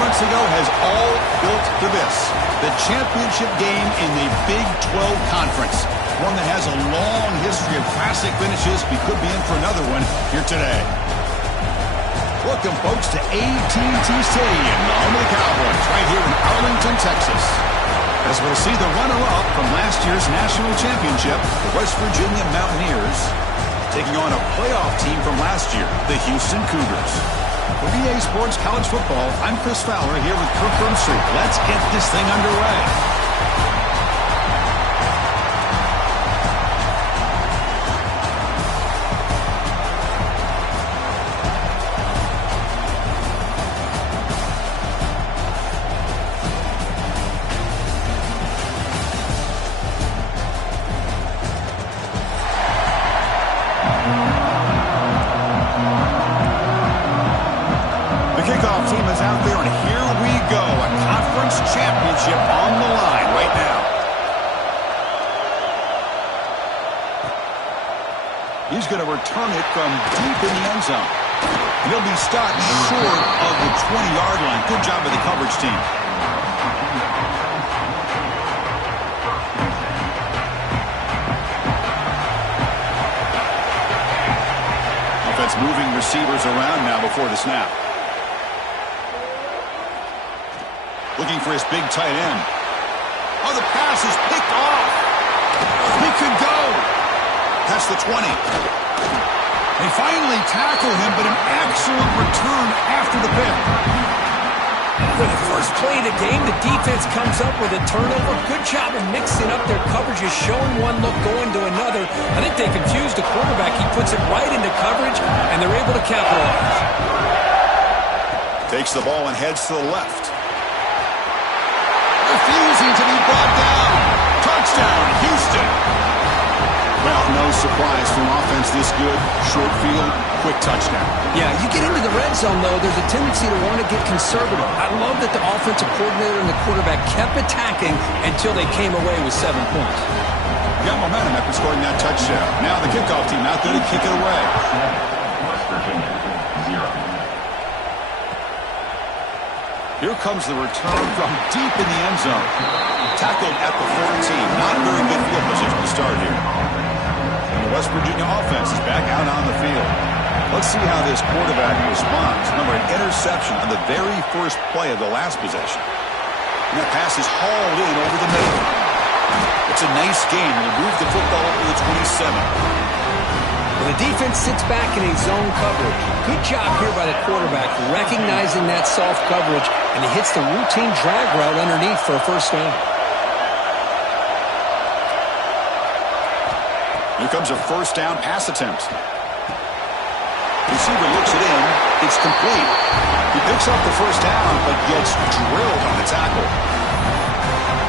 months ago has all built to this. The championship game in the Big 12 Conference. One that has a long history of classic finishes. We could be in for another one here today. Welcome, folks, to AT&T Stadium, the home of the Cowboys, right here in Arlington, Texas. As we'll see the runner-up from last year's national championship, the West Virginia Mountaineers, taking on a playoff team from last year, the Houston Cougars. For EA Sports College Football, I'm Chris Fowler here with Kirk Brumstreet. Let's get this thing underway. Kickoff team is out there, and here we go. A conference championship on the line right now. He's going to return it from deep in the end zone. And he'll be stopped short of the 20-yard line. Good job by the coverage team. Offense moving receivers around now before the snap. Looking for his big tight end. Oh, the pass is picked off. He could go. That's the 20. They finally tackle him, but an excellent return after the pick. For the first play of the game, the defense comes up with a turnover. Good job of mixing up their coverages, showing one look, going to another. I think they confused the quarterback. He puts it right into coverage, and they're able to capitalize. Takes the ball and heads to the left. Refusing to be brought down. Touchdown, Houston. Well, no surprise from offense this good. Short field, quick touchdown. Yeah, you get into the red zone, though, there's a tendency to want to get conservative. I love that the offensive coordinator and the quarterback kept attacking until they came away with 7 points. Got momentum after scoring that touchdown. Now the kickoff team out there to kick it away. West Virginia, 0. Here comes the return from deep in the end zone. Tackled at the 14. Not very good field position to start here. And the West Virginia offense is back out on the field. Let's see how this quarterback responds. Remember, an interception on the very first play of the last possession. And that pass is hauled in over the middle. It's a nice game. They move the football over the 27. The defense sits back in a zone coverage. Good job here by the quarterback, recognizing that soft coverage, and he hits the routine drag route underneath for a first down. Here comes a first down pass attempt. Receiver looks it in. It's complete. He picks up the first down, but gets drilled on the tackle.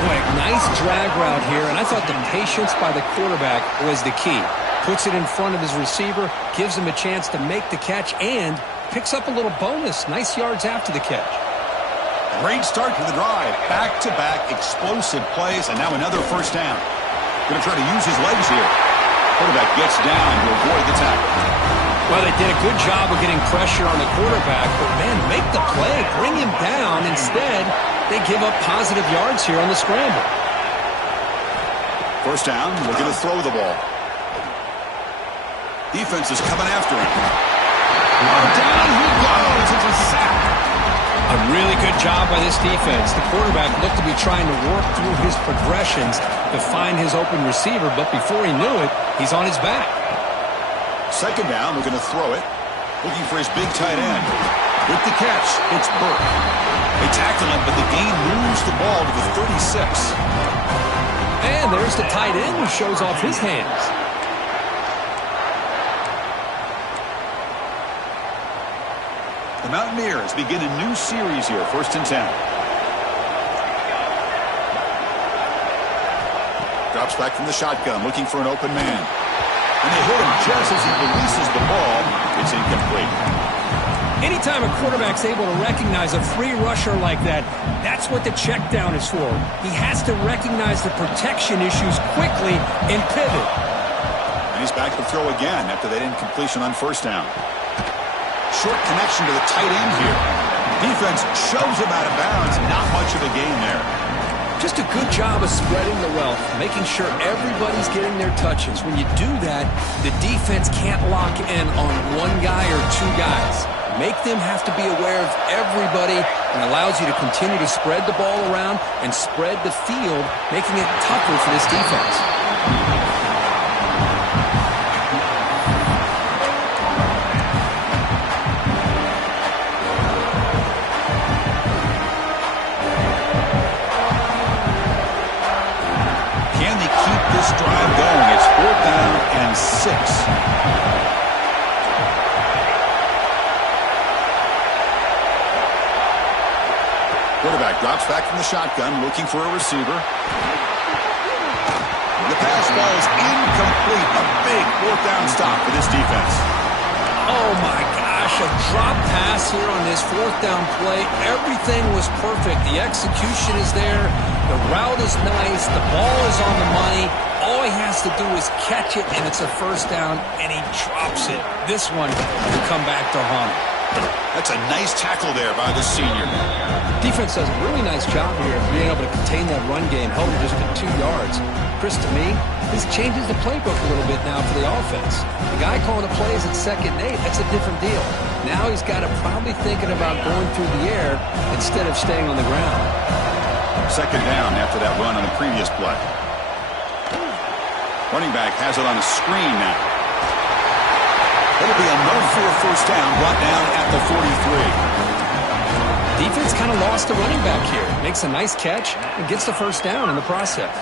Boy, nice drag route here, and I thought the patience by the quarterback was the key. Puts it in front of his receiver, gives him a chance to make the catch, and picks up a little bonus. Nice yards after the catch. Great start to the drive. Back-to-back explosive plays, and now another first down. Going to try to use his legs here. Quarterback gets down to avoid the tackle. Well, they did a good job of getting pressure on the quarterback, but, man, make the play. Bring him down. Instead, they give up positive yards here on the scramble. First down, looking to throw the ball. Defense is coming after him. Down he goes. It's a sack. A really good job by this defense. The quarterback looked to be trying to work through his progressions to find his open receiver, but before he knew it, he's on his back. Second down, we're going to throw it. Looking for his big tight end. With the catch, it's Burke. They tackle him, but the gain moves the ball to the 36. And there's the tight end who shows off his hands. The Mountaineers begin a new series here, 1st and 10. Drops back from the shotgun, looking for an open man. And they hit him just as he releases the ball. It's incomplete. Anytime a quarterback's able to recognize a free rusher like that, that's what the check down is for. He has to recognize the protection issues quickly and pivot. And he's back to throw again after that incompletion on first down. Short connection to the tight end here. Defense shoves him out of bounds. Not much of a gain there. Just a good job of spreading the wealth, making sure everybody's getting their touches. When you do that, the defense can't lock in on one guy or two guys. Make them have to be aware of everybody and allows you to continue to spread the ball around and spread the field, making it tougher for this defense. Drive going. It's 4th down and 6. Quarterback drops back from the shotgun, looking for a receiver. The pass ball is incomplete. A big 4th down stop for this defense. Oh my gosh, a drop pass here on this 4th down play. Everything was perfect. The execution is there. The route is nice. The ball is on the money. All he has to do is catch it, and it's a 1st down, and he drops it. This one will come back to haunt him. That's a nice tackle there by the senior. Defense does a really nice job here of being able to contain that run game, held him just for 2 yards. Chris, to me, this changes the playbook a little bit now for the offense. The guy calling the plays at 2nd and 8, that's a different deal. Now he's got to probably thinking about going through the air instead of staying on the ground. 2nd down after that run on the previous play. Running back has it on a screen now. It'll be enough for a 1st down, brought down at the 43. Defense kind of lost the running back here. Makes a nice catch and gets the 1st down in the process.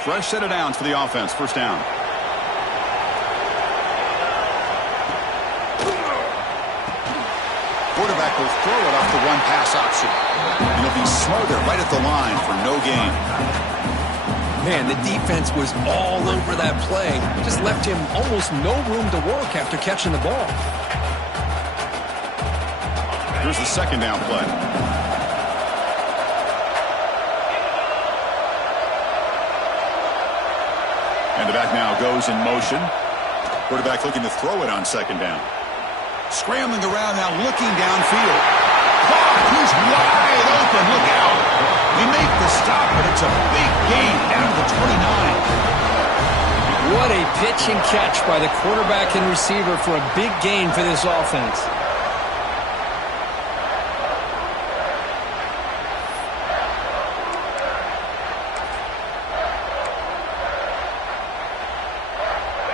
Fresh set of downs for the offense. 1st down. Quarterback will throw it off the one-pass option. And he'll be smothered right at the line for no gain. Man, the defense was all over that play. It just left him almost no room to work after catching the ball. Here's the 2nd down play. And the back now goes in motion. Quarterback looking to throw it on 2nd down. Scrambling around now, looking downfield. Caught! He's wide open. Look out. We make the stop, but it's a big gain down to the 29. What a pitch and catch by the quarterback and receiver for a big gain for this offense.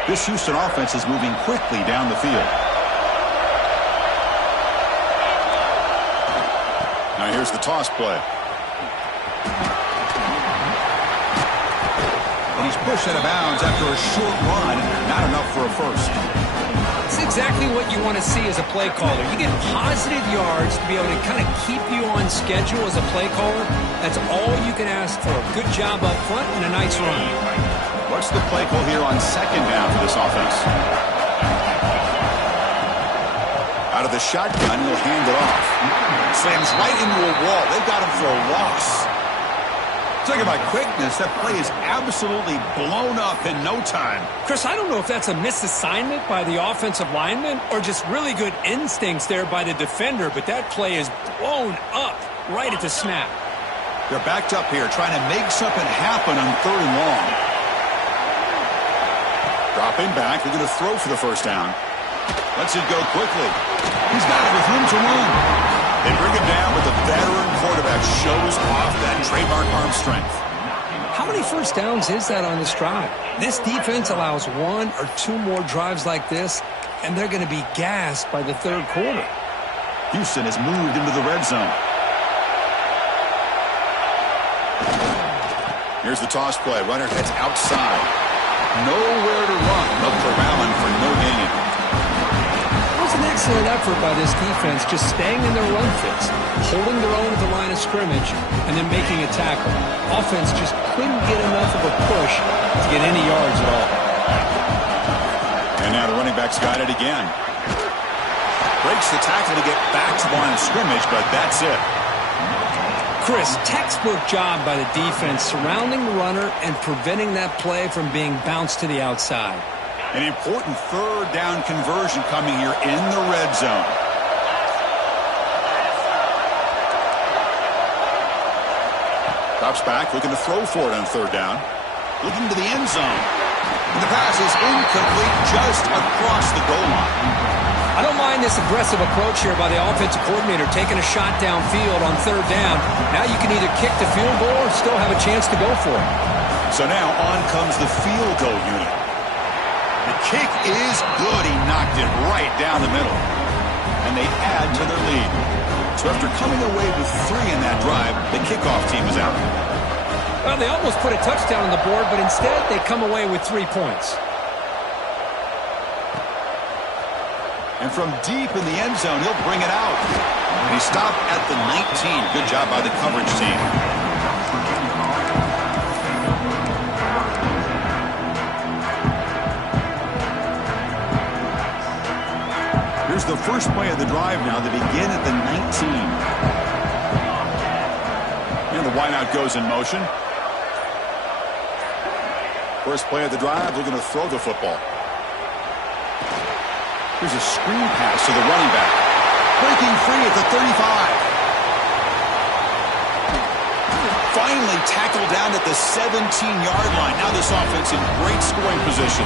This Houston offense is moving quickly down the field. Now here's the toss play. And he's pushed out of bounds after a short run. Not enough for a 1st. It's exactly what you want to see as a play caller. You get positive yards to be able to kind of keep you on schedule as a play caller. That's all you can ask for. Good job up front and a nice run. What's the play call here on 2nd down for this offense? Out of the shotgun, he'll hand it off. Slams right into a wall. They've got him for a loss. Talking about quickness, that play is absolutely blown up in no time. Chris, I don't know if that's a misassignment by the offensive lineman or just really good instincts there by the defender, but that play is blown up right at the snap. They're backed up here trying to make something happen on 3rd and long. Dropping back, they're going to throw for the 1st down. Lets it go quickly. He's got it with room to run. They bring it down, but the veteran quarterback shows off that trademark arm strength. How many 1st downs is that on this drive? This defense allows 1 or 2 more drives like this, and they're going to be gassed by the 3rd quarter. Houston has moved into the red zone. Here's the toss play. Runner heads outside. Nowhere to run. Look for Allen for no gain. It was an excellent effort by this defense, just staying in their run fits, holding their own at the line of scrimmage, and then making a tackle. Offense just couldn't get enough of a push to get any yards at all. And now the running back's got it again. Breaks the tackle to get back to the line of scrimmage, but that's it. Chris, textbook job by the defense surrounding the runner and preventing that play from being bounced to the outside. An important third down conversion coming here in the red zone. Drops back, looking to throw for it on third down. Looking to the end zone. And the pass is incomplete just across the goal line. I don't mind this aggressive approach here by the offensive coordinator, taking a shot downfield on third down. Now you can either kick the field goal or still have a chance to go for it. So now on comes the field goal unit. The kick is good. He knocked it right down the middle. And they add to their lead. So after coming away with 3 in that drive, the kickoff team is out. Well, they almost put a touchdown on the board, but instead they come away with 3 points. And from deep in the end zone, he'll bring it out. And he stopped at the 19. Good job by the coverage team. Here's the first play of the drive now. They begin at the 19. And the wideout goes in motion. First play of the drive, looking to throw the football. Here's a screen pass to the running back. Breaking free at the 35. Finally tackled down at the 17-yard line. Now this offense in great scoring position.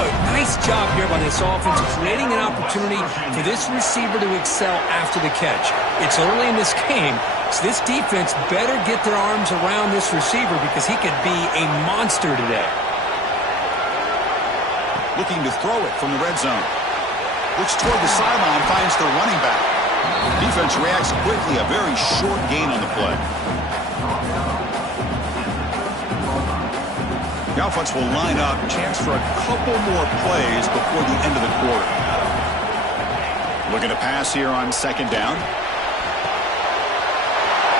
Boy, nice job here by this offense, creating an opportunity for this receiver to excel after the catch. It's early in this game, so this defense better get their arms around this receiver because he could be a monster today. Looking to throw it from the red zone. Looks toward the sideline, finds the running back. Defense reacts quickly, a very short gain on the play. The offense will line up, chance for a couple more plays before the end of the quarter. Looking to pass here on second down.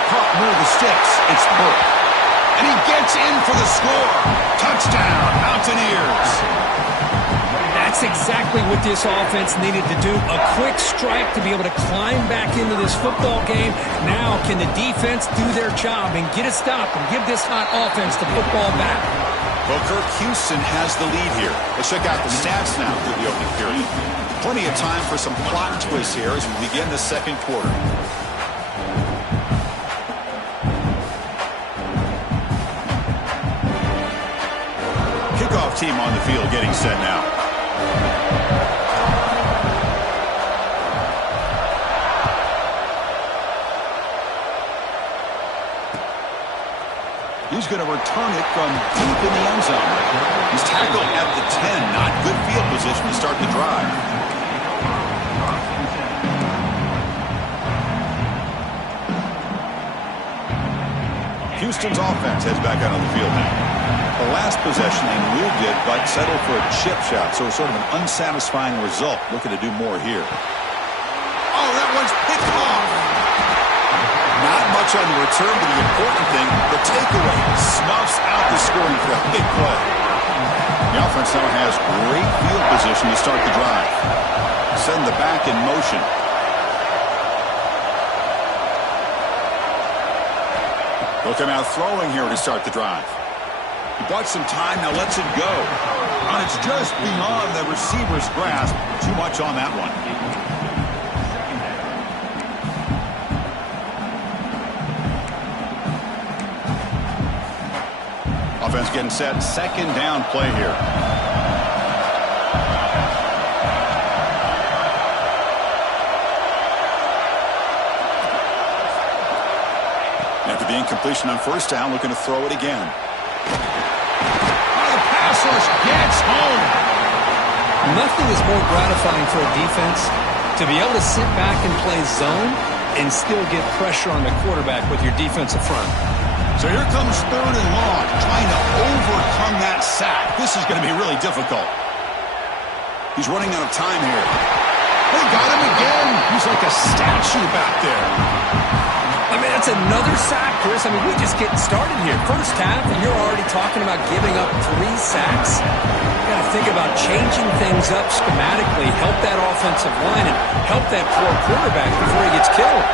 Caught near the sticks. It's Burke. And he gets in for the score. Touchdown, Mountaineers. That's exactly what this offense needed to do. A quick strike to be able to climb back into this football game. Now can the defense do their job and get a stop and give this hot offense the football back? Well, Kirk, Houston has the lead here. Let's check out the stats now through the opening period. Plenty of time for some plot twists here as we begin the second quarter. Kickoff team on the field getting set now. He's going to return it from deep in the end zone. He's tackled at the 10. Not good field position to start the drive. Houston's offense heads back out on the field now. The last possession they moved it, but settled for a chip shot. So sort of an unsatisfying result. Looking to do more here. Oh, that one's picked off. Not much on the return, but the important thing, the takeaway snuffs out the scoring threat. Big play. The offense now has great field position to start the drive. Send the back in motion. Look him out throwing here to start the drive. He bought some time, now lets it go. And it's just beyond the receiver's grasp. Too much on that one. Offense getting set. Second down play here. After the incompletion on first down, looking to throw it again. Oh, the pass rush gets home. Nothing is more gratifying for a defense to be able to sit back and play zone and still get pressure on the quarterback with your defensive front. So here comes third and long, trying to overcome that sack. This is going to be really difficult. He's running out of time here. They got him again. He's like a statue back there. I mean, that's another sack, Chris. I mean, we're just getting started here. First half, and you're already talking about giving up 3 sacks. You got to think about changing things up schematically, help that offensive line, and help that poor quarterback before he gets killed.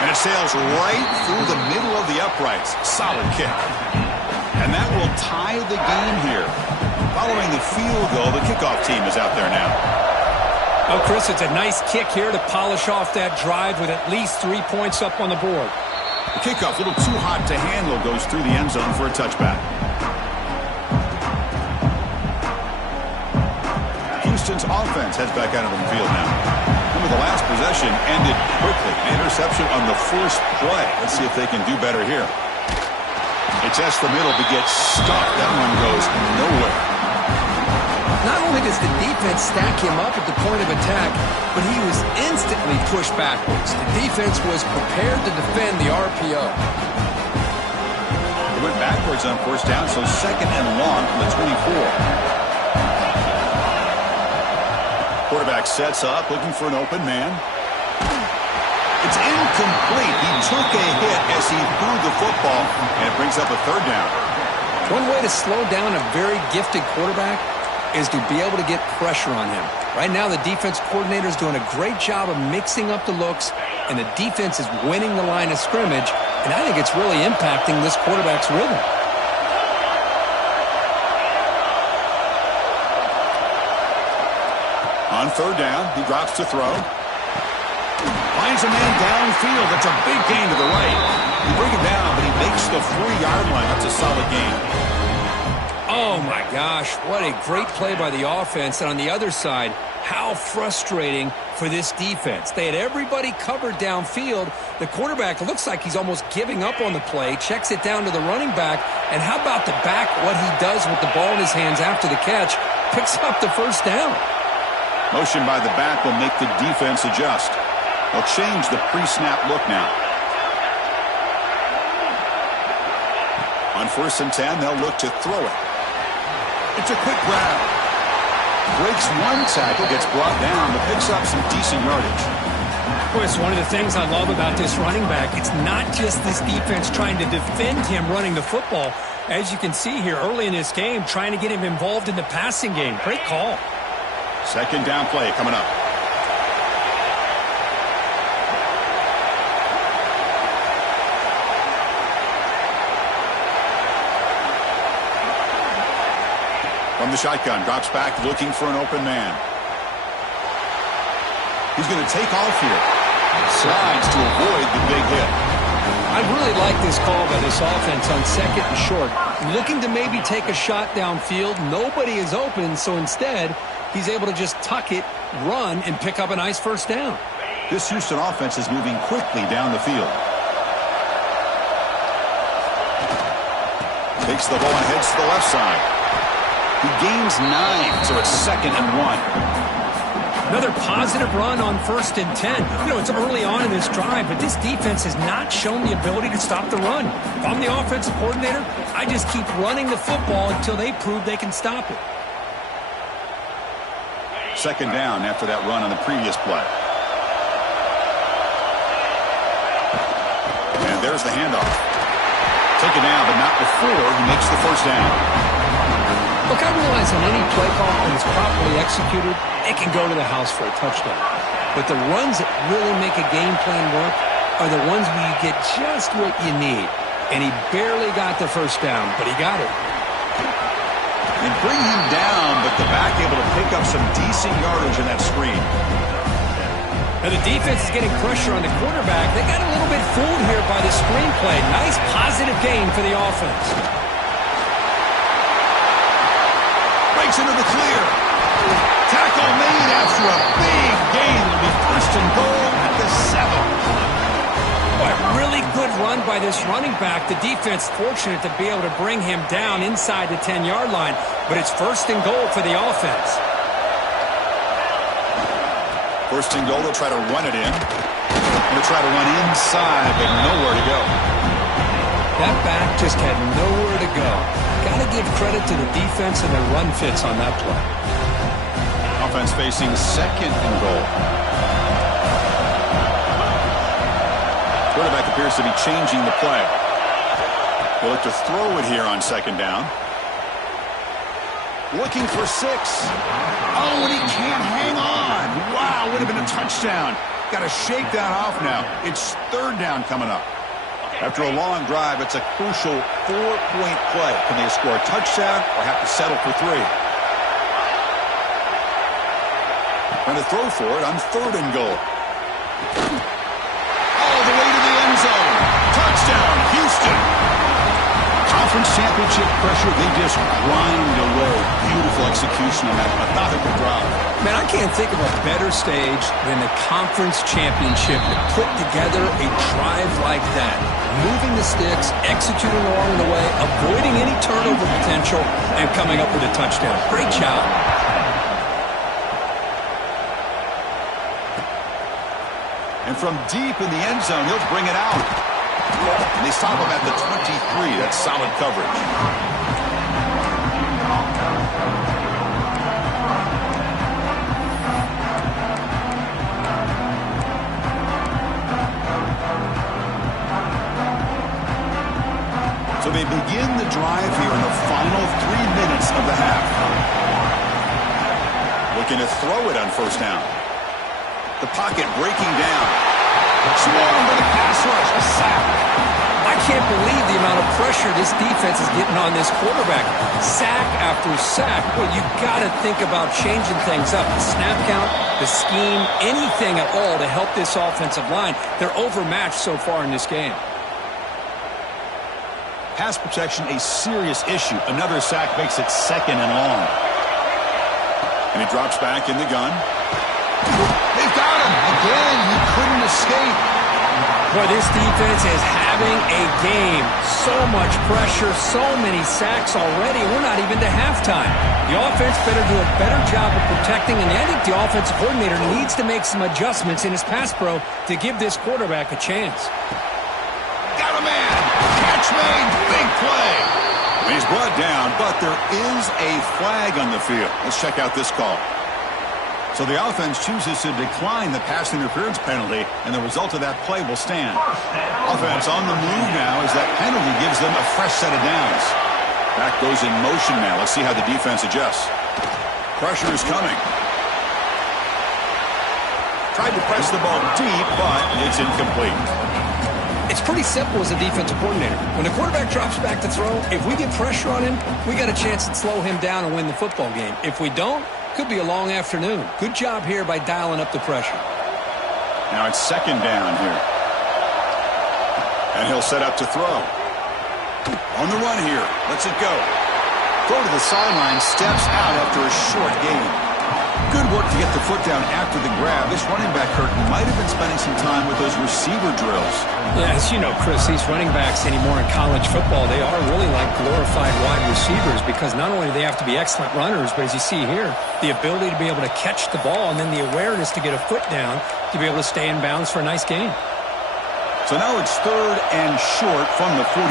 And it sails right through the middle of the uprights. Solid kick. And that will tie the game here. Following the field goal, the kickoff team is out there now. Oh, Chris, it's a nice kick here to polish off that drive with at least 3 points up on the board. The kickoff, a little too hot to handle, goes through the end zone for a touchback. Houston's offense heads back out of the field now. Remember, the last possession ended quickly. An interception on the first play. Let's see if they can do better here. They test the middle, but gets stuck. That one goes nowhere. Not only does the defense stack him up at the point of attack, but he was instantly pushed backwards. The defense was prepared to defend the RPO. They went backwards on first down, so second and long from the 24. Quarterback sets up, looking for an open man. It's incomplete. He took a hit as he threw the football, and it brings up a third down. One way to slow down a very gifted quarterback is to be able to get pressure on him. Right now, the defense coordinator is doing a great job of mixing up the looks, and the defense is winning the line of scrimmage, and I think it's really impacting this quarterback's rhythm. On third down, he drops to throw. Finds a man downfield. That's a big gain to the right. You bring him down, but he makes the 4-yard line. That's a solid gain. Oh, my gosh. What a great play by the offense. And on the other side, how frustrating for this defense. They had everybody covered downfield. The quarterback looks like he's almost giving up on the play, checks it down to the running back. And how about the back, what he does with the ball in his hands after the catch, picks up the first down. Motion by the back will make the defense adjust. They'll change the pre-snap look now. On 1st and 10, they'll look to throw it. It's a quick grab. Breaks one tackle, gets brought down, but picks up some decent yardage. Boy, it's one of the things I love about this running back. It's not just this defense trying to defend him running the football. As you can see here early in this game, trying to get him involved in the passing game. Great call. Second down play coming up. From the shotgun, drops back, looking for an open man. He's going to take off here. Slides to avoid the big hit. I really like this call by this offense on second and short. Looking to maybe take a shot downfield. Nobody is open, so instead, he's able to just tuck it, run, and pick up a nice first down. This Houston offense is moving quickly down the field. Takes the ball and heads to the left side. He gains 9, so it's 2nd and 1. Another positive run on 1st and 10. You know, it's early on in this drive, but this defense has not shown the ability to stop the run. If I'm the offensive coordinator, I just keep running the football until they prove they can stop it. 2nd down after that run on the previous play. And there's the handoff. Taken down, but not before he makes the first down. Look, I realize on any play call, when it's properly executed, it can go to the house for a touchdown. But the runs that really make a game plan work are the ones where you get just what you need. And he barely got the first down, but he got it. And bring him down, but the back able to pick up some decent yardage in that screen. Now the defense is getting pressure on the quarterback. They got a little bit fooled here by the screen play. Nice positive gain for the offense. Breaks into the clear. Tackle made after a big gain. It'll be 1st and goal at the 7. Boy, really good run by this running back. The defense fortunate to be able to bring him down inside the 10-yard line, but it's 1st and goal for the offense. 1st and goal, they'll try to run it in. They'll try to run inside, but nowhere to go. That back just had nowhere to go. Got to give credit to the defense and their run fits on that play. Offense facing 2nd and goal. Quarterback appears to be changing the play. They'll look to throw it here on 2nd down. Looking for 6. Oh, and he can't hang on. Wow, would have been a touchdown. Got to shake that off now. It's third down coming up. After a long drive, it's a crucial 4-point play. Can they score a touchdown or have to settle for 3? Going to throw for it on 3rd and goal. All the way to the end zone. Touchdown, Houston. Conference championship pressure, they just grind away. Beautiful execution on that methodical drive. Man, I can't think of a better stage than the conference championship to put together a drive like that. Moving the sticks, executing along the way, avoiding any turnover potential, and coming up with a touchdown. Great job. And from deep in the end zone, he'll bring it out. And they stop him at the 23. That's solid coverage. So they begin the drive here in the final 3 minutes of the half. Looking to throw it on first down. The pocket breaking down. Swarmed with a pass rush. A sack. I can't believe the amount of pressure this defense is getting on this quarterback. Sack after sack. Well, you got to think about changing things up. The snap count, the scheme, anything at all to help this offensive line. They're overmatched so far in this game. Pass protection, a serious issue. Another sack makes it 2nd and long. And he drops back in the gun. They've got him. Again, he couldn't escape. Boy, this defense is having a game. So much pressure, so many sacks already. We're not even to halftime. The offense better do a better job of protecting, and I think the offensive coordinator needs to make some adjustments in his pass pro to give this quarterback a chance. Got a man. Catch made. Big play. And he's brought down, but there is a flag on the field. Let's check out this call. So the offense chooses to decline the pass interference penalty, and the result of that play will stand. Offense on the move now as that penalty gives them a fresh set of downs. Back goes in motion now. Let's see how the defense adjusts. Pressure is coming. Tried to press the ball deep, but it's incomplete. It's pretty simple as a defensive coordinator. When the quarterback drops back to throw, if we get pressure on him, we got a chance to slow him down and win the football game. If we don't, could be a long afternoon. Good job here by dialing up the pressure. Now it's 2nd down here. And he'll set up to throw. On the run here. Lets it go. Throw to the sideline. Steps out after a short gain. Good work to get the foot down after the grab. This running back, Kirk, might have been spending some time with those receiver drills. Yeah, as you know, Chris, these running backs anymore in college football, they are really like glorified wide receivers because not only do they have to be excellent runners, but as you see here, the ability to be able to catch the ball and then the awareness to get a foot down to be able to stay in bounds for a nice gain. So now it's 3rd and short from the 43.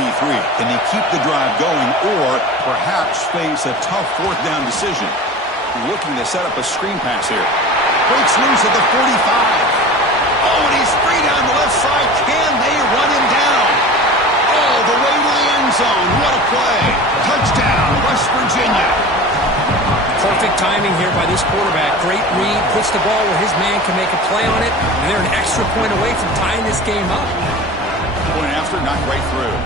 Can they keep the drive going or perhaps face a tough 4th down decision? Looking to set up a screen pass here. Breaks loose at the 45. Oh, and he's free down the left side. Can they run him down? All the way to the end zone. What a play. Touchdown, West Virginia. Perfect timing here by this quarterback. Great read. Puts the ball where his man can make a play on it. And they're an extra point away from tying this game up. Point after, knocked right through.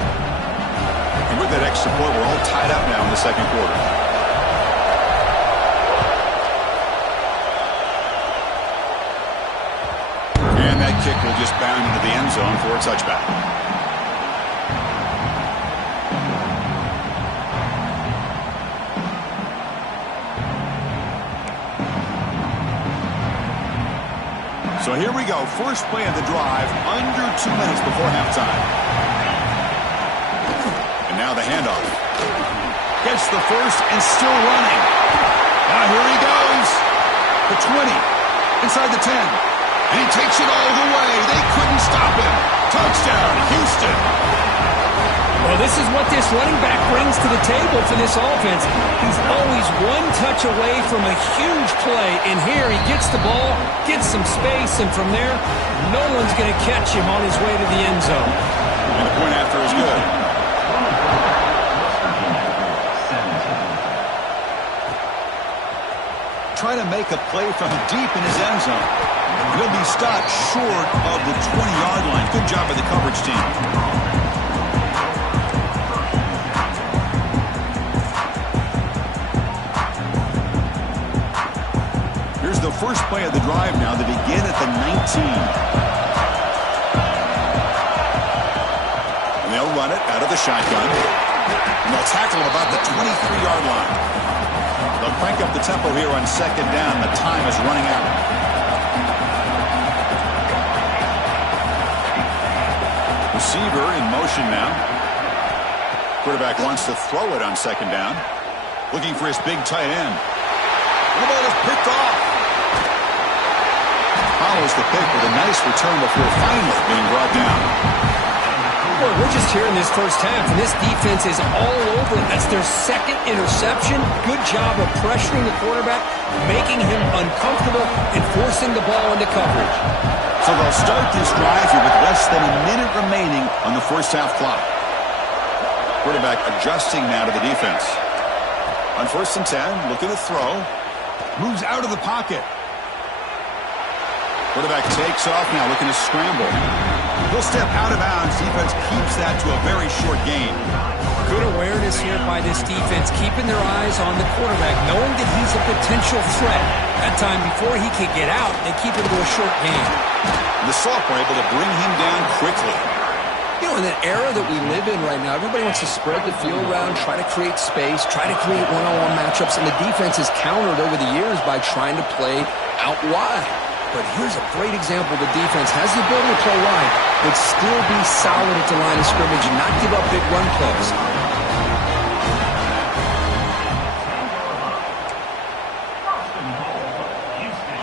And with that extra point, we're all tied up now in the 2nd quarter. Kick will just bound into the end zone for a touchback. So here we go. First play of the drive, under 2 minutes before halftime. And now the handoff. Gets the first and still running. Now here he goes. The 20. Inside the 10. And he takes it all the way. They couldn't stop him. Touchdown, Houston. Well, this is what this running back brings to the table for this offense. He's always one touch away from a huge play. And here he gets the ball, gets some space, and from there, no one's going to catch him on his way to the end zone. And the point after is good. Try to make a play from deep in his end zone. He'll be he stopped short of the 20-yard line. Good job by the coverage team. Here's the first play of the drive now. They begin at the 19. And they'll run it out of the shotgun. And they'll tackle him about the 23-yard line. They'll crank up the tempo here on second down. The time is running out. Receiver in motion now. Quarterback wants to throw it on second down. Looking for his big tight end. The ball is picked off. Follows the pick with a nice return before finally being brought down. Boy, we're just here in this first half, and this defense is all over it. That's their second interception. Good job of pressuring the quarterback, making him uncomfortable, and forcing the ball into coverage. So they'll start this drive here with less than a minute remaining on the first half clock. Quarterback adjusting now to the defense. On 1st and 10, looking to throw. Moves out of the pocket. Quarterback takes off now, looking to scramble. He'll step out of bounds. Defense keeps that to a very short gain. Good awareness here by this defense, keeping their eyes on the quarterback, knowing that he's a potential threat. That time, before he can get out, they keep him to a short gain. The sophomore able to bring him down quickly. You know, in the era that we live in right now, everybody wants to spread the field around, try to create space, try to create one-on-one matchups, and the defense has countered over the years by trying to play out wide. But here's a great example. The defense has the ability to play wide, but still be solid at the line of scrimmage and not give up big run plays.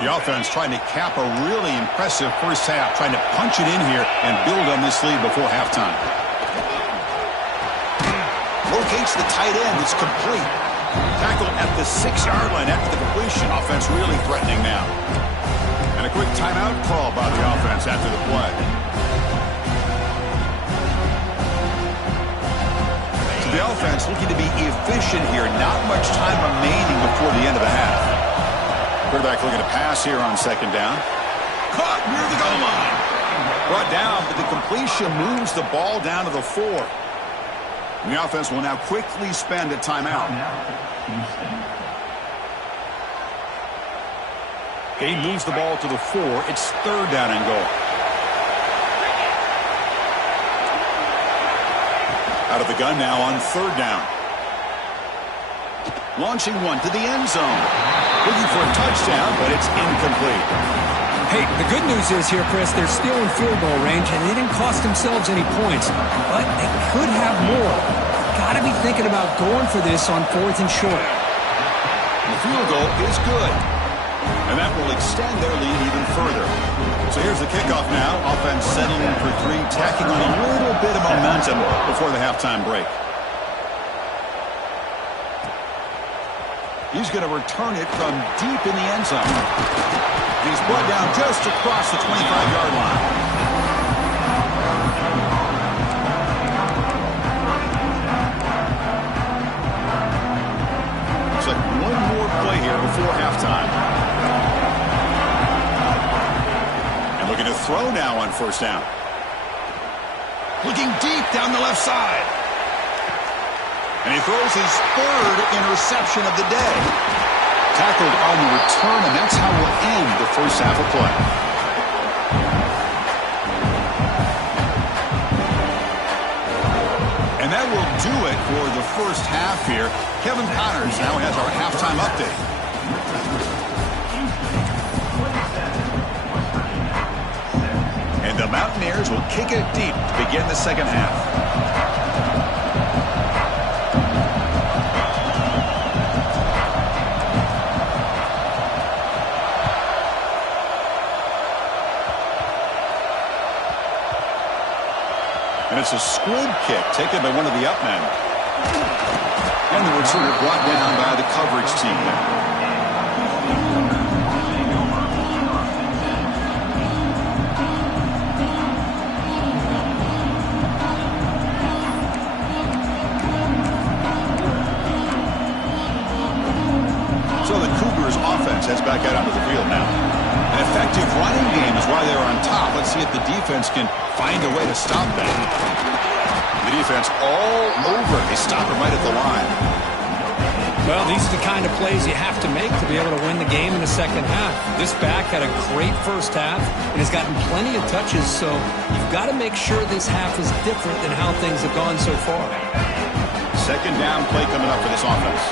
The offense trying to cap a really impressive first half, trying to punch it in here and build on this lead before halftime. Locates the tight end. It's complete. Tackle at the 6-yard line after the completion. Offense really threatening now. And a quick timeout call by the offense after the play. So the offense looking to be efficient here. Not much time remaining before the end of the half. Quarterback looking to pass here on second down. Caught near the goal line. Brought down, but the completion moves the ball down to the 4. And the offense will now quickly spend a timeout. He moves the ball to the 4. It's 3rd down and goal. Out of the gun now on 3rd down. Launching one to the end zone. Looking for a touchdown, but it's incomplete. Hey, the good news is here, Chris, they're still in field goal range, and they didn't cost themselves any points. But they could have more. Got to be thinking about going for this on 4th and short. The field goal is good. And that will extend their lead even further. So here's the kickoff now. Offense settling in for 3, tacking on a little bit of momentum before the halftime break. He's going to return it from deep in the end zone. He's brought down just across the 25-yard line. Looks like one more play here before halftime. And looking to throw now on 1st down. Looking deep down the left side. And he throws his 3rd interception of the day. Tackled on the return, and that's how we'll end the first half of play. And that will do it for the first half here. Kevin Connors now has our halftime update. And the Mountaineers will kick it deep to begin the second half. And it's a squib kick taken by one of the up men. And the returner brought down by the coverage team. So the Cougars offense heads back out onto the field now. An effective running game is what see if the defense can find a way to stop that. The defense all over. They stop him right at the line. Well, these are the kind of plays you have to make to be able to win the game in the second half. This back had a great first half and has gotten plenty of touches, so you've got to make sure this half is different than how things have gone so far. Second down play coming up for this offense.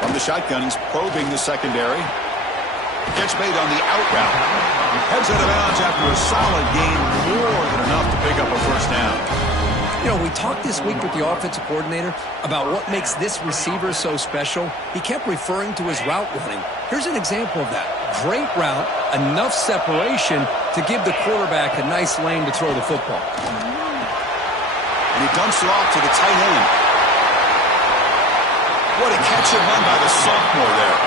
From the shotgun, he's probing the secondary. Catch made on the out route. Heads out of bounds after a solid gain, more than enough to pick up a first down. You know, we talked this week with the offensive coordinator about what makes this receiver so special. He kept referring to his route running. Here's an example of that. Great route, enough separation to give the quarterback a nice lane to throw the football. And he dumps it off to the tight end. What a catch and run by the sophomore there.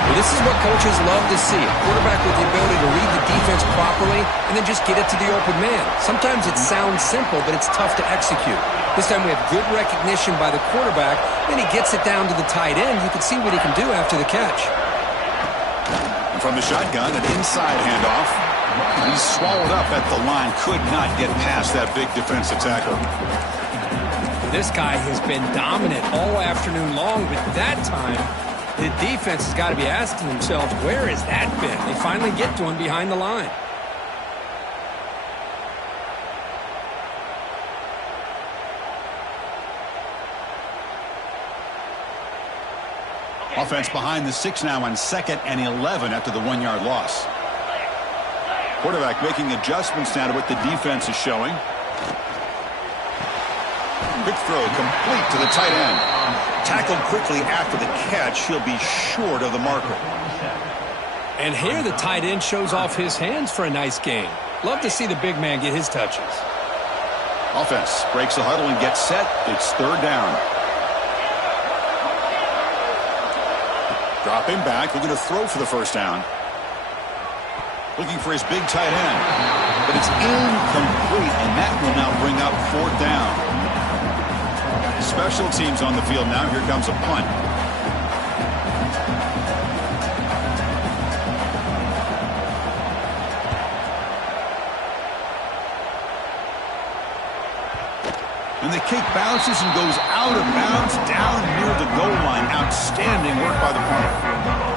Well, this is what coaches love to see. A quarterback with the ability to read the defense properly and then just get it to the open man. Sometimes it sounds simple, but it's tough to execute. This time we have good recognition by the quarterback. Then he gets it down to the tight end. You can see what he can do after the catch. And from the shotgun, an inside handoff. He's swallowed up at the line. Could not get past that big defensive tackle. This guy has been dominant all afternoon long, but that time the defense has got to be asking themselves, where has that been? They finally get to him behind the line. Offense behind the 6 now on 2nd and 11 after the 1-yard loss. Quarterback making adjustments now to what the defense is showing. Quick throw complete to the tight end. Tackled quickly after the catch. He'll be short of the marker. And here the tight end shows off his hands for a nice gain. Love to see the big man get his touches. Offense breaks the huddle and gets set. It's 3rd down. Drop him back. Looking to throw for the first down. Looking for his big tight end. But it's incomplete, and that will now bring up 4th down. Special teams on the field now. Here comes a punt. And the kick bounces and goes out of bounds down near the goal line. Outstanding work by the punter.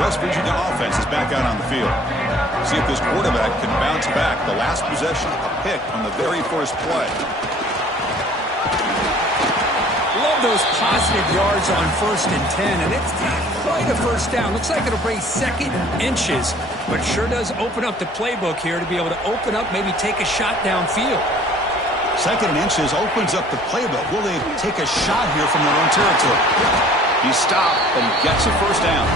West Virginia offense is back out on the field. See if this quarterback can bounce back. The last possession, a pick on the very first play. Love those positive yards on 1st and 10, and it's not quite a first down. Looks like it'll bring 2nd inches, but sure does open up the playbook here to be able to open up, maybe take a shot downfield. 2nd inches opens up the playbook. Will they take a shot here from their own territory? He stopped, but he gets a first down.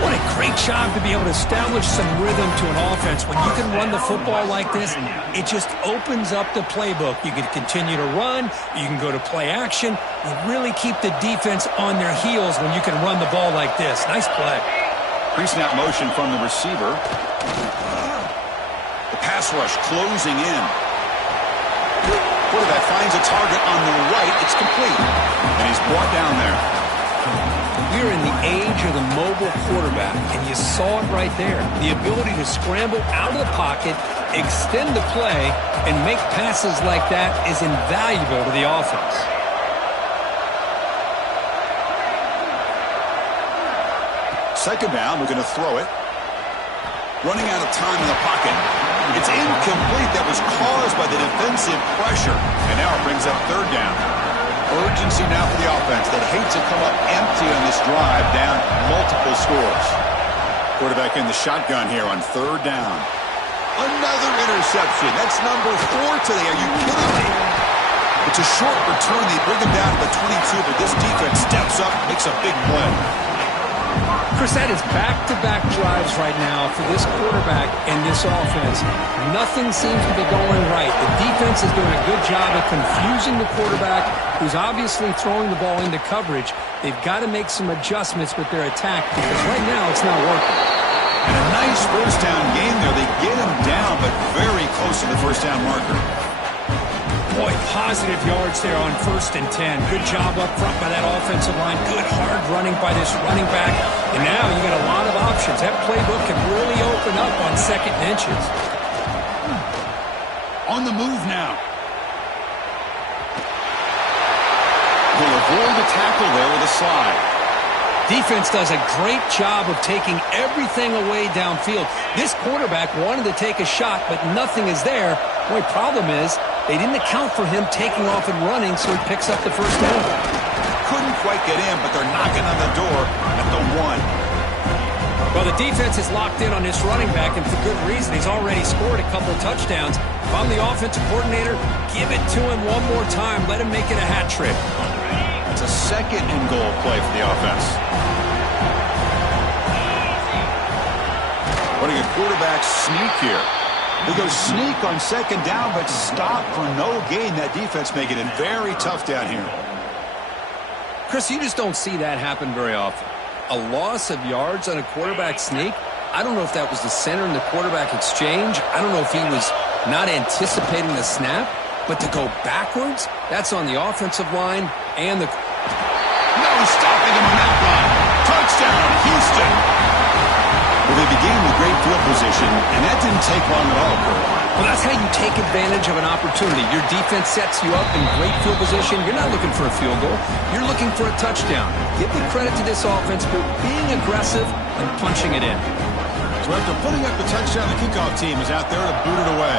What a great job to be able to establish some rhythm to an offense. When you can run the football like this, it just opens up the playbook. You can continue to run. You can go to play action. You really keep the defense on their heels when you can run the ball like this. Nice play. Pre-snap motion from the receiver. The pass rush closing in. Quarterback finds a target on the right. It's complete. And he's brought down there. We're in the age of the mobile quarterback, and you saw it right there. The ability to scramble out of the pocket, extend the play, and make passes like that is invaluable to the offense. Second down, we're going to throw it. Running out of time in the pocket. It's incomplete. That was caused by the defensive pressure. And now it brings up 3rd down. Urgency now for the offense that hates to come up empty on this drive, down multiple scores. Quarterback in the shotgun here on 3rd down. Another interception. That's number 4 today. Are you kidding me? It's a short return. They bring him down to the 22, but this defense steps up, makes a big play. Chris, that is back-to-back drives right now for this quarterback and this offense. Nothing seems to be going right. The defense is doing a good job of confusing the quarterback, who's obviously throwing the ball into coverage. They've got to make some adjustments with their attack because right now it's not working. And a nice first down gain there. They get him down, but very close to the first down marker. Boy, positive yards there on 1st and 10. Good job up front by that offensive line. Good hard running by this running back. And now you got a lot of options. That playbook can really open up on 2nd and inches. On the move now. He'll avoid the tackle there with a slide. Defense does a great job of taking everything away downfield. This quarterback wanted to take a shot, but nothing is there. The only problem is they didn't account for him taking off and running, so he picks up the first down. Couldn't quite get in, but they're knocking on the door at the 1. Well, the defense is locked in on this running back, and for good reason. He's already scored a couple of touchdowns. If I'm the offensive coordinator, give it to him one more time. Let him make it a hat trick. It's a 2nd and goal play for the offense. Running a quarterback sneak here. He goes sneak on 2nd down, but stop for no gain. That defense making it very tough down here. Chris, you just don't see that happen very often. A loss of yards on a quarterback sneak. I don't know if that was the center in the quarterback exchange. I don't know if he was not anticipating the snap. But to go backwards, that's on the offensive line and the... No stopping him on that run. Touchdown, Houston. Well, they began with great field position, and that didn't take long at all, Kurt. Well, that's how you take advantage of an opportunity. Your defense sets you up in great field position. You're not looking for a field goal. You're looking for a touchdown. Give the credit to this offense for being aggressive and punching it in. So after putting up the touchdown, the kickoff team is out there to boot it away.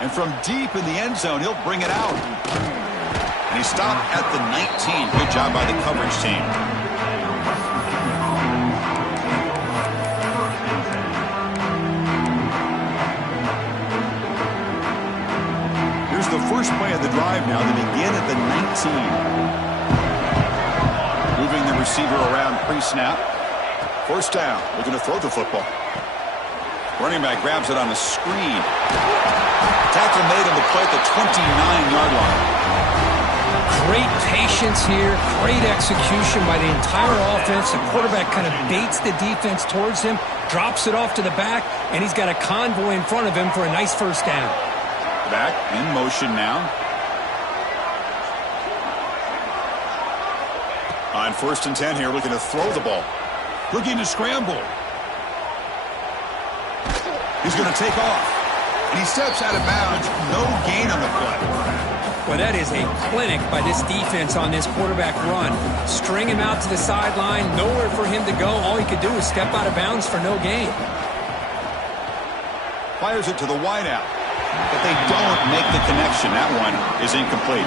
And from deep in the end zone, he'll bring it out. And he stopped at the 19. Good job by the coverage team. Here's the first play of the drive now. They begin at the 19. Moving the receiver around pre-snap. First down. Looking to throw the football. Running back grabs it on the screen. Tackle made on the play at the 29-yard line. Great patience here. Great execution by the entire offense. The quarterback kind of baits the defense towards him, drops it off to the back, and he's got a convoy in front of him for a nice first down. Back in motion now. On 1st and 10 here, looking to throw the ball. Looking to scramble. He's going to take off. And he steps out of bounds. No gain on the play. Well, that is a clinic by this defense on this quarterback run. String him out to the sideline. Nowhere for him to go. All he could do is step out of bounds for no gain. Fires it to the wideout. But they don't make the connection. That one is incomplete.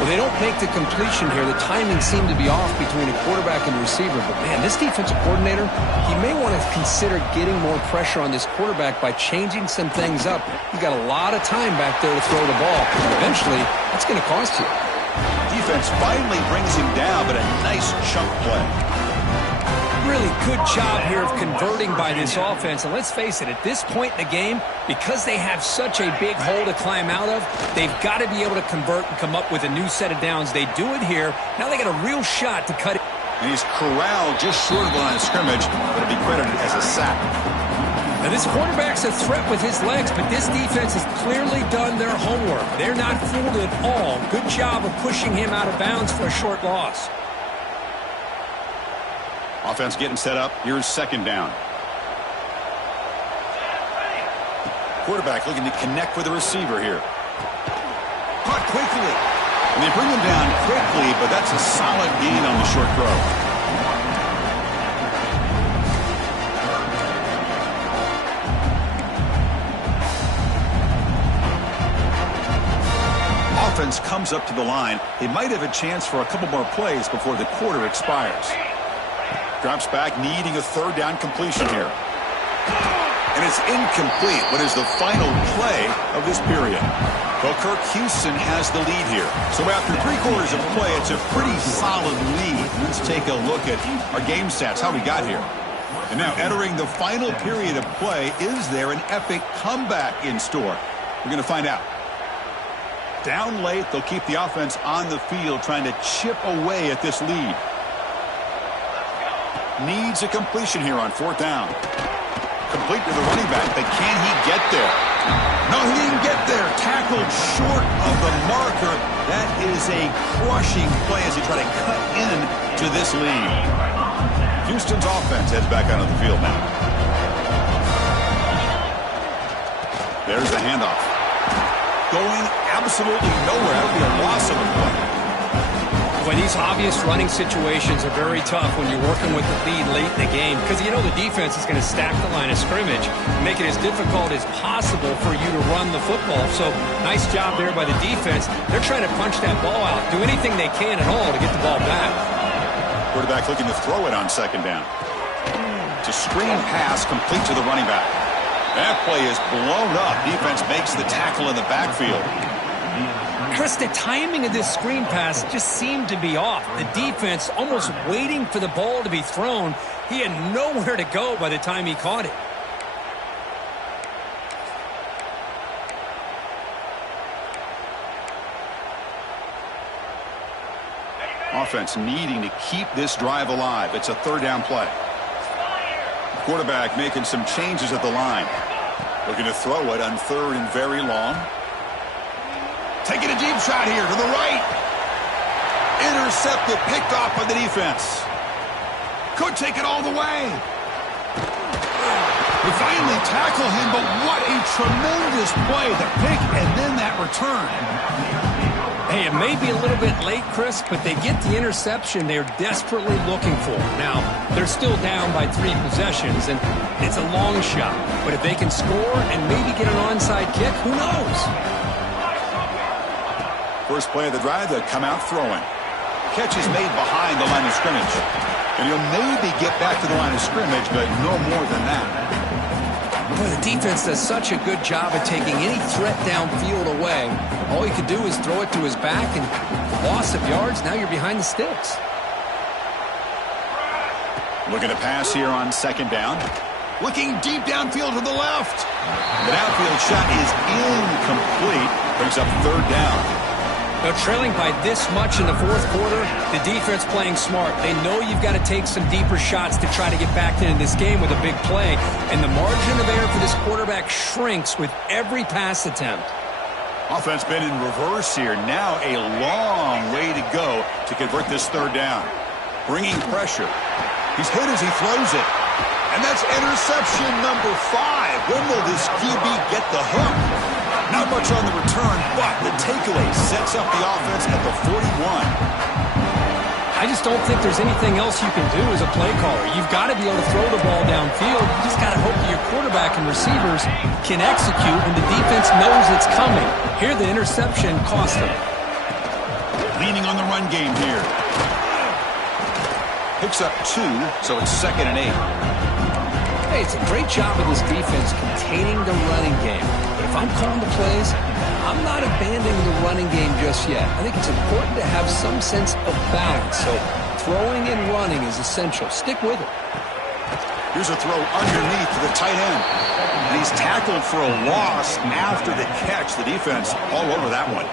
Well, they don't make the completion here. The timing seemed to be off between a quarterback and a receiver. But, man, this defensive coordinator, he may want to consider getting more pressure on this quarterback by changing some things up. He's got a lot of time back there to throw the ball. Eventually, that's going to cost you. Defense finally brings him down, but a nice chunk play. Really good job here of converting by this offense. And let's face it, at this point in the game, because they have such a big hole to climb out of, they've got to be able to convert and come up with a new set of downs. They do it here. Now they got a real shot to cut it. And he's corralled just short of the line of scrimmage, but it'll be credited as a sack. Now this quarterback's a threat with his legs, but this defense has clearly done their homework. They're not fooled at all. Good job of pushing him out of bounds for a short loss. Offense getting set up. Here's 2nd down. Quarterback looking to connect with the receiver here. Caught quickly. And they bring him down quickly, but that's a solid gain on the short throw. Offense comes up to the line. They might have a chance for a couple more plays before the quarter expires. Drops back, needing a 3rd down completion here. And it's incomplete. What is the final play of this period? Well, Kirk, Houston has the lead here. So after 3 quarters of play, it's a pretty solid lead. Let's take a look at our game stats, how we got here. And now entering the final period of play, is there an epic comeback in store? We're going to find out. Down late, they'll keep the offense on the field trying to chip away at this lead. Needs a completion here on 4th down. Complete to the running back, but can he get there? No, he didn't get there. Tackled short of the marker. That is a crushing play as he tried to cut in to this lead. Houston's offense heads back out of the field now. There's the handoff. Going absolutely nowhere. That would be a loss of a play. Well, these obvious running situations are very tough when you're working with the lead late in the game because you know the defense is going to stack the line of scrimmage, make it as difficult as possible for you to run the football. So nice job there by the defense. They're trying to punch that ball out, do anything they can at all to get the ball back. Quarterback looking to throw it on 2nd down. To screen pass complete to the running back. That play is blown up. Defense makes the tackle in the backfield. Chris, the timing of this screen pass just seemed to be off. The defense almost waiting for the ball to be thrown. He had nowhere to go by the time he caught it. Offense needing to keep this drive alive. It's a 3rd down play. Quarterback making some changes at the line. Looking to throw it on 3rd and very long. Taking a deep shot here to the right. Intercepted, picked off by the defense. Could take it all the way. We finally tackle him, but what a tremendous play. The pick and then that return. Hey, it may be a little bit late, Chris, but they get the interception they're desperately looking for. Now, they're still down by 3 possessions, and it's a long shot. But if they can score and maybe get an onside kick, who knows? First play of the drive, they'll come out throwing. Catch is made behind the line of scrimmage. And he'll maybe get back to the line of scrimmage, but no more than that. Boy, the defense does such a good job of taking any threat downfield away. All you can do is throw it to his back, and loss of yards, now you're behind the sticks. Looking to pass here on 2nd down. Looking deep downfield to the left. The downfield shot is incomplete. Brings up 3rd down. Now, trailing by this much in the 4th quarter, the defense playing smart. They know you've got to take some deeper shots to try to get back into this game with a big play. And the margin of error for this quarterback shrinks with every pass attempt. Offense been in reverse here. Now a long way to go to convert this 3rd down. Bringing pressure. He's hit as he throws it. And that's interception number 5. When will this QB get the hook? Not much on the return, but the takeaway sets up the offense at the 41. I just don't think there's anything else you can do as a play caller. You've got to be able to throw the ball downfield. You just got to hope that your quarterback and receivers can execute when the defense knows it's coming. Here, the interception cost them. Leaning on the run game here. Picks up 2, so it's 2nd and 8. Hey, it's a great job of this defense containing the running game. But if I'm calling the plays, I'm not abandoning the running game just yet. I think it's important to have some sense of balance. So throwing and running is essential. Stick with it. Here's a throw underneath to the tight end. And he's tackled for a loss after the catch. The defense all over that one.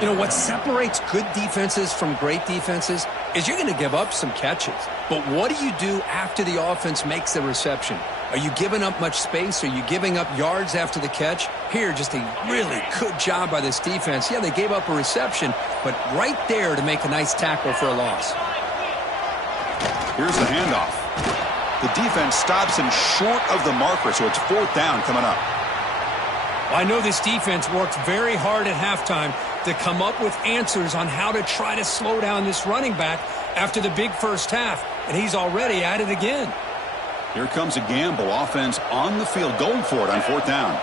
You know, what separates good defenses from great defenses is you're going to give up some catches. But what do you do after the offense makes the reception? Are you giving up much space? Are you giving up yards after the catch? Here, just a really good job by this defense. Yeah, they gave up a reception, but right there to make a nice tackle for a loss. Here's the handoff. The defense stops him short of the marker, so it's 4th down coming up. Well, I know this defense worked very hard at halftime to come up with answers on how to try to slow down this running back after the big first half, and he's already at it again. Here comes a gamble. Offense on the field, going for it on 4th down.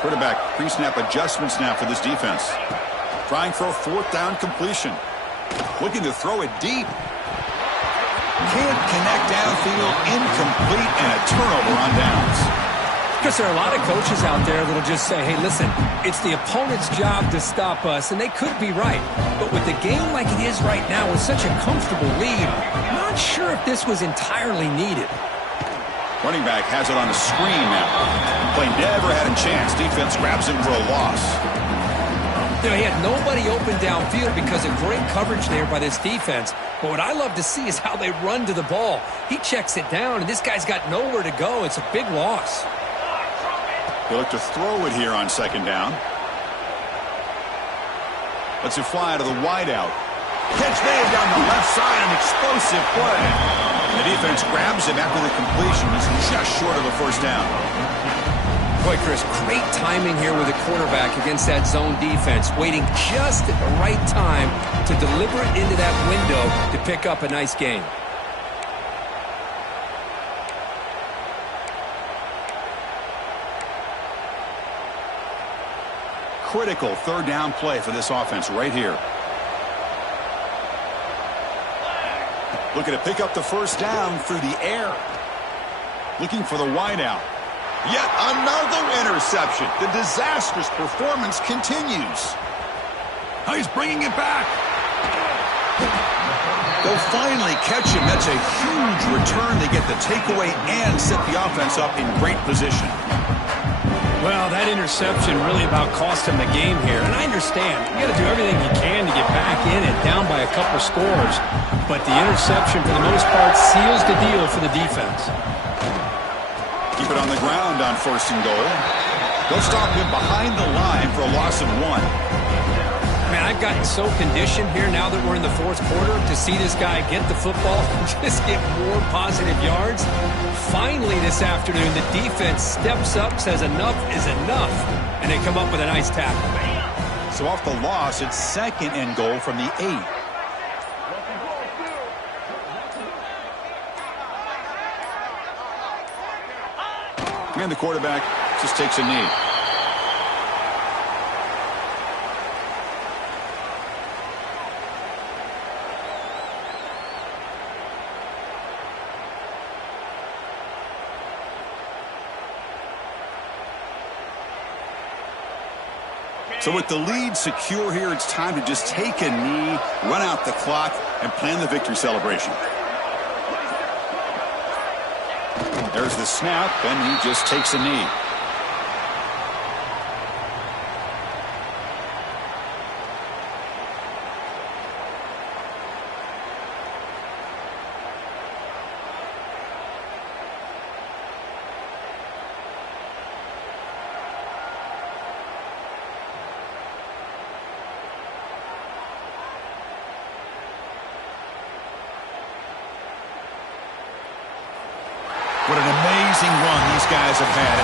Quarterback pre-snap adjustments now for this defense. Trying for a 4th down completion. Looking to throw it deep. Can't connect downfield, incomplete, and a turnover on downs. Because there are a lot of coaches out there that'll just say, hey, listen, it's the opponent's job to stop us, and they could be right. But with the game like it is right now with such a comfortable lead, I'm not sure if this was entirely needed. Running back has it on the screen now. Play never had a chance. Defense grabs him for a loss. You know, he had nobody open downfield because of great coverage there by this defense. But what I love to see is how they run to the ball. He checks it down, and this guy's got nowhere to go. It's a big loss. He'll look to throw it here on second down. Lets it fly to the wideout. Catch made down the left side, an explosive play. The defense grabs him after the completion. He's just short of a first down. Boy, Chris, great timing here with the quarterback against that zone defense, waiting just at the right time to deliver it into that window to pick up a nice gain. Critical third down play for this offense right here. Looking to pick up the first down through the air. Looking for the wideout. Yet another interception. The disastrous performance continues. Oh, he's bringing it back. They'll finally catch him. That's a huge return. They get the takeaway and set the offense up in great position. Well, that interception really about cost him the game here. And I understand. You got to do everything you can to get back in it, down by a couple scores. But the interception, for the most part, seals the deal for the defense. Keep it on the ground on first and goal. They'll stop him behind the line for a loss of 1. Man, I've gotten so conditioned here now that we're in the fourth quarter to see this guy get the football and just get more positive yards. Finally this afternoon, the defense steps up, says enough is enough, and they come up with a nice tackle. So off the loss, it's second and goal from the 8. And the quarterback just takes a knee. So with the lead secure here, it's time to just take a knee, run out the clock, and plan the victory celebration. There's the snap, and he just takes a knee. What an amazing run these guys have had.